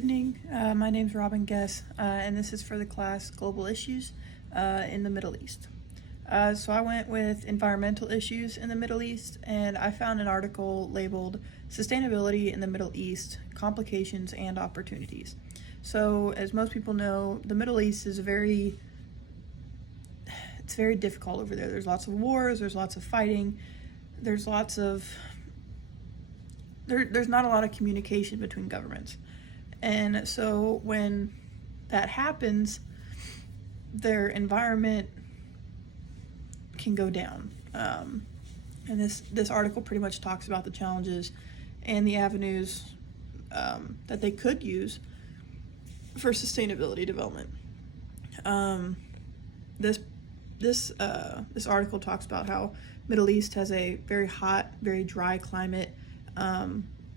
evening. My name's Robin Guess, and this is for the class Global Issues in the Middle East. So I went with environmental issues in the Middle East, and I found an article labeled Sustainability in the Middle East, Complications and Opportunities. So as most people know, the Middle East is very difficult over there. There's lots of wars, there's lots of fighting, there's not a lot of communication between governments. And so when that happens, their environment can go down. And this article pretty much talks about the challenges and the avenues that they could use for sustainability development. This article talks about how Middle East has a very hot, very dry climate,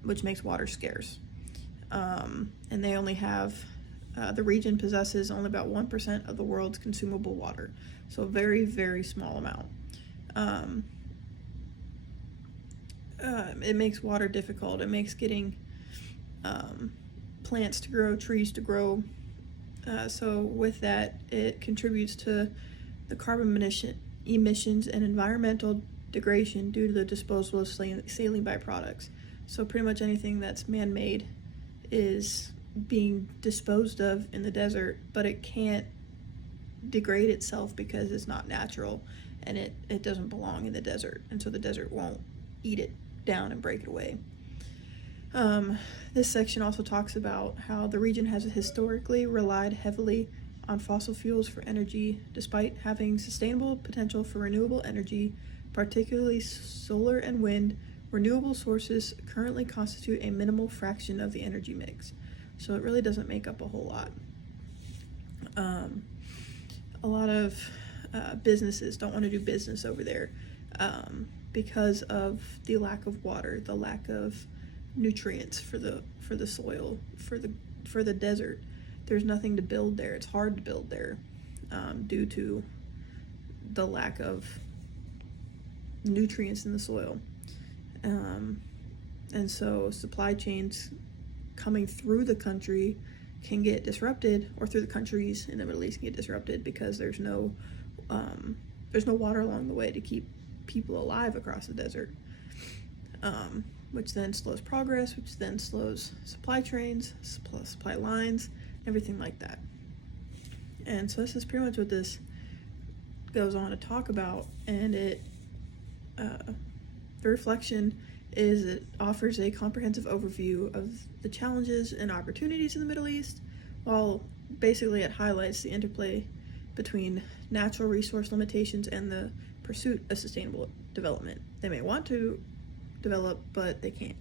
which makes water scarce. And they only have, the region possesses only about 1% of the world's consumable water. So a very, very small amount. It makes water difficult. It makes getting plants to grow, trees to grow. So with that, it contributes to the carbon emissions and environmental degradation due to the disposal of saline byproducts. So pretty much anything that's man-made is being disposed of in the desert, but it can't degrade itself because it's not natural and it doesn't belong in the desert, and so the desert won't eat it down and break it away. This section also talks about how the region has historically relied heavily on fossil fuels for energy, despite having sustainable potential for renewable energy, particularly solar and wind. Renewable sources currently constitute a minimal fraction of the energy mix, so it really doesn't make up a whole lot. A lot of businesses don't want to do business over there because of the lack of water, the lack of nutrients for the soil, for the desert. There's nothing to build there. It's hard to build there due to the lack of nutrients in the soil. And so supply chains coming through the country can get disrupted, or through the countries in the Middle East can get disrupted because there's no water along the way to keep people alive across the desert, which then slows progress, which then slows supply trains, supply lines, everything like that. And so this is pretty much what this goes on to talk about, and the reflection is it offers a comprehensive overview of the challenges and opportunities in the Middle East, while basically it highlights the interplay between natural resource limitations and the pursuit of sustainable development. They may want to develop, but they can't.